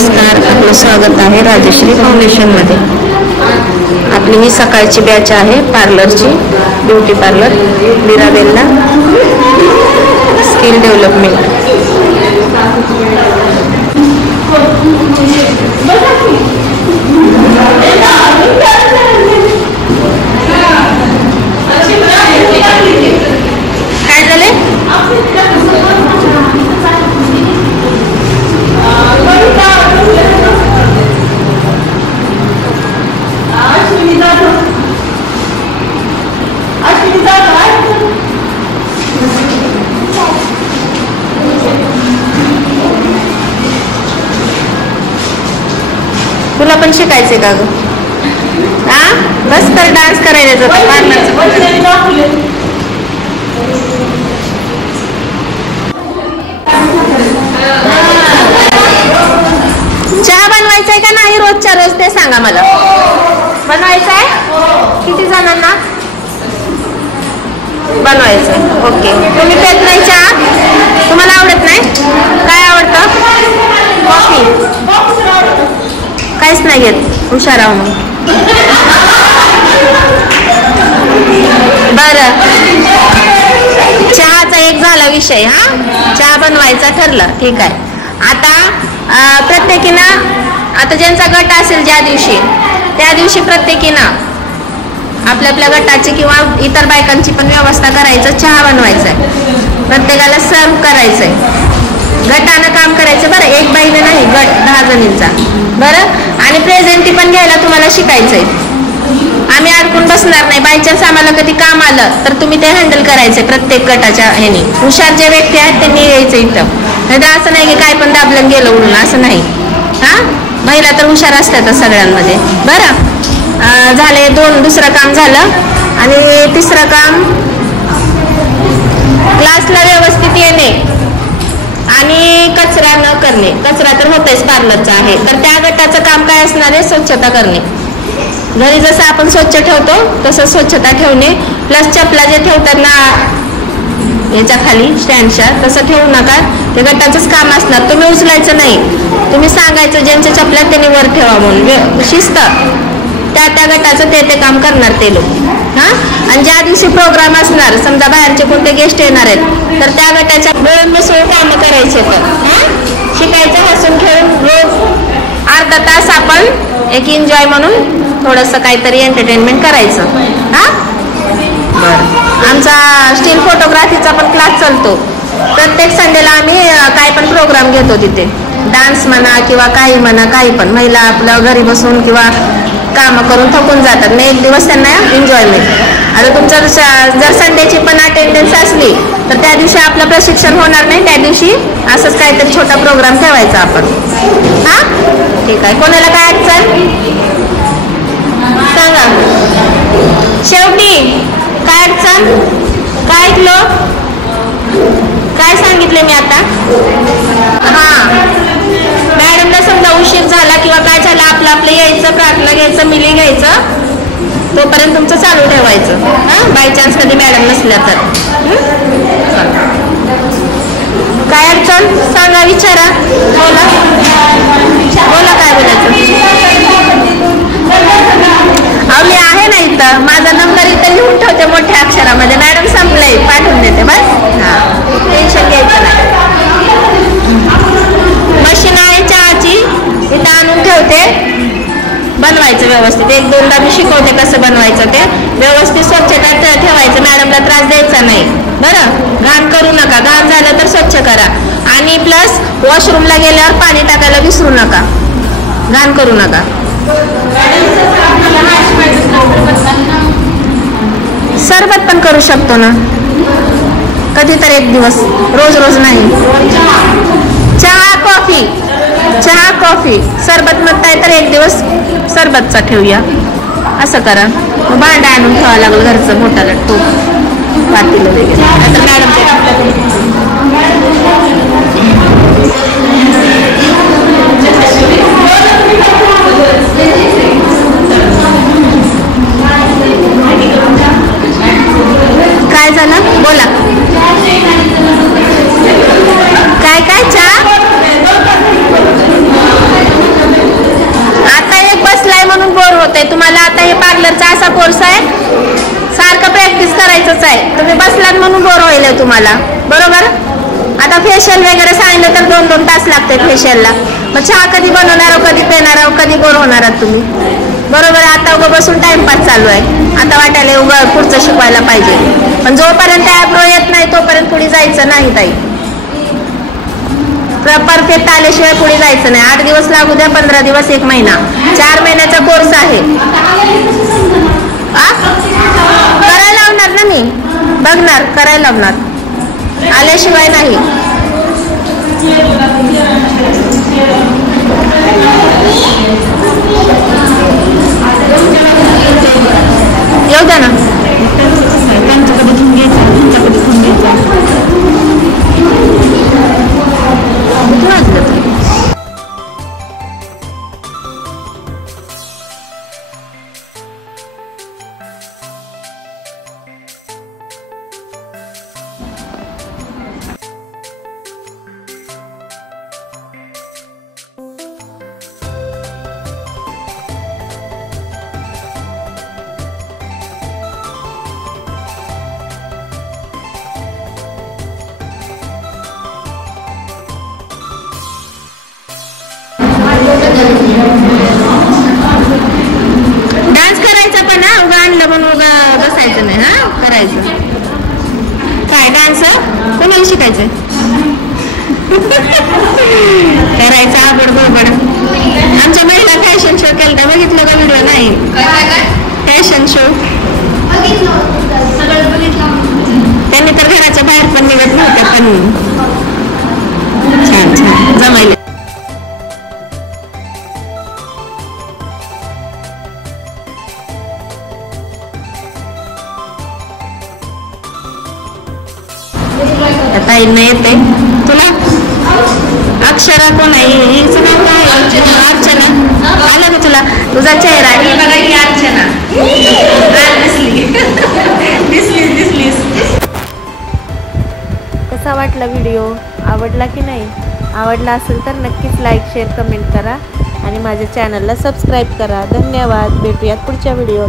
नमस्कार, आपलं स्वागत आहे राजश्री फाउंडेशनमध्ये. आपली ही सकाळची बॅच आहे पार्लरची, ब्युटी पार्लर मिराबेलला स्किल डेव्हलपमेंट. काय झाले? तुला पण शिकायचंय का ग? हा, बस तर डान्स करायला जातो पार्लरचं. चहा बनवायचाय का नाही रोजच्या रोज ते सांगा मला. बनवायचंय? किती जणांना बनवायचंय? ओके. तुम्ही पेत नाही चहा? तुम्हाला आवडत नाही? काय आवडतं? कॉफी? काहीच नाही घेत. हुशार आहो मग. बरं, चहाचा एक झाला विषय. हा, चहा बनवायचा ठरला, ठीक आहे. आता प्रत्येकीनं, आता ज्यांचा गट असेल ज्या दिवशी, त्या दिवशी प्रत्येकीनं आपल्या आपल्या गटाची किंवा इतर बायकांची पण व्यवस्था करायचं. चहा बनवायचा आहे, प्रत्येकाला सर्व करायचंय. गटानं काम करायचं बरं, एक बाईनं नाही, गट 10 जणींचा. बरं, आणि प्रेझेंटी पण घ्यायला तुम्हाला शिकायचंय. आम्ही अडकून बसणार नाही. बाय चान्स आम्हाला कधी काम आलं तर तुम्ही ते हँडल करायचंय प्रत्येक गटाच्या ह्यानी. हुशार जे व्यक्ती आहेत त्यांनी यायचं इथं. नाही तर असं नाही की काय पण दाबलं गेलं उडून, असं नाही. हा, महिला तर हुशार असतात सगळ्यांमध्ये. बरं, झाले दुसरं काम झालं. आणि तिसरं काम, क्लासला व्यवस्थित येणे आणि कचरा न करणे. कचरा तर होतेच, पार्लरचा आहे. तर त्या गटाचं काम काय असणार आहे? स्वच्छता करणे. घरी जसं आपण स्वच्छ ठेवतो तसं स्वच्छता ठेवणे. प्लस चपला जे ठेवतात ना याच्या खाली स्टँडच्या, तसं ठेवू नका. ते गटाचंच काम असणार. तुम्ही उचलायचं नाही. तुम्ही सांगायचं ज्यांच्या चपल्या त्यांनी वर ठेवा म्हणून. शिस्त. त्या गटाचं ते काम करणार ते लोक. हां, आणि ज्या दिवशी प्रोग्राम असणार, समजा बाहेरचे कोणते गेस्ट येणार आहेत, तर त्या गटाच्या मिळून मिसळून कामं करायचे. तर शिकायचं, हसून खेळून रोज अर्धा तास आपण एक एन्जॉय म्हणून थोडंसं काहीतरी एंटरटेनमेंट करायचं. हां, बरं. आमचा स्टील फोटोग्राफीचा पण क्लास चालतो. प्रत्येक संडेला आम्ही काय पण प्रोग्राम घेतो तिथे. डान्स म्हणा किंवा काही म्हणा, काही पण. महिला आपल्या घरी बसून किंवा कामं करून थकून जातात, मग एक दिवस त्यांना एन्जॉयमेंट. आता तुमचं जर संडेची पण अटेंडन्स असली तर त्या दिवशी आपलं प्रशिक्षण होणार नाही. त्या दिवशी असंच काहीतरी छोटा प्रोग्राम ठेवायचा आपण. हां, ठीक आहे. कोणाला काय अडचण सांगा. शेवटी काय अडचण? काय ऐकलं? काय सांगितलं मी आता? हां, मॅडमला समजा उशीर झाला किंवा काय झालं, आपलं यायचं, प्रार्थना घ्यायचं, मिली घ्यायचं, तोपर्यंत तुमचं चालू ठेवायचं. हां, बाय चान्स कधी मॅडम नसल्या तर. काय अडचण सांगा, विचारा, बोला बोला, काय बोलायचं? अहो, मी आहे ना इथं. माझा नंबर इथं लिहून ठेवते मोठ्या अक्षरामध्ये. मॅडम संपलंय, पाठवून देते बस. हां, टेन्शन घ्यायचं नाही. मशीन आहे चहाची, इथं आणून ठेवते. बनवायचं व्यवस्थित. 1-2दा मी शिकवते कसं बनवायचं. ते व्यवस्थित स्वच्छता ठेवायचं. मॅडमला त्रास द्यायचा नाही. बरं, घाण करू नका. घाण झालं तर स्वच्छ करा. आणि प्लस वॉशरूमला गेल्यावर पाणी टाकायला विसरू नका. घाण करू नका. सरबत पण करू शकतो ना कधीतरी एक दिवस, रोज रोज नाही. चहा कॉफी सरबत म्हणताय तर एक दिवस सरबतचा ठेवूया. असं करा. भांडा आणून ठेवावं लागेल घरचं, मोठा तूप पातेलं वगैरे. आता मॅडम काय झालं बोला. काय चहा महिन्याचा असा कोर्स आहे, सारखं प्रॅक्टिस करायचंच आहे. तुम्ही बसलात म्हणून बोर होईल तुम्हाला, बरोबर. आता फेशियल वगैरे सांगितलं तर 2-2 तास लागते फेशियलला. मग चहा कधी बनवणार, कधी पेणार, कधी बोर होणार आहात तुम्ही, बरोबर. आता उभं बसून टाइमपास चालू आहे. आता वाटायला उभं पुढचं शिकवायला पाहिजे, पण जोपर्यंत ॲप्रो येत नाही तोपर्यंत पुढे जायचं नाही ताई. परफेक्ट आल्याशिवाय पुढे जायचं नाही. 8 दिवस लागू द्या, 15 दिवस, 1 महिना, 4 महिन्याचा कोर्स आहे. करायला लावणार ना मी, बघणार, करायला लावणार, आल्याशिवाय नाही. येऊ द्या ना. डान्स करायचा पण हा, उगा आणलं पण उगा बसायचं नाही. हा करायचं. काय डान्स कोणाला शिकायचंय? करायचं आवड बरोबर. आमच्या महिला फॅशन शो केला, बघितलं का व्हिडिओ? नाही, फॅशन शो त्यांनी तर घराच्या बाहेर पण निघत नव्हतं, पण छान छान जमायला. ताईंना येते. तुला अक्षरा कोण आहे? हिचं नाव काय? अर्चना. आलं का तुला? तुझा चेहरा अर्चना दिसलीस. कसा वाटला व्हिडिओ? आवडला की नाही? आवडला असेल तर नक्कीच लाईक, शेअर, कमेंट करा आणि माझ्या चॅनलला सबस्क्राईब करा. धन्यवाद. भेटूयात पुढच्या व्हिडिओ.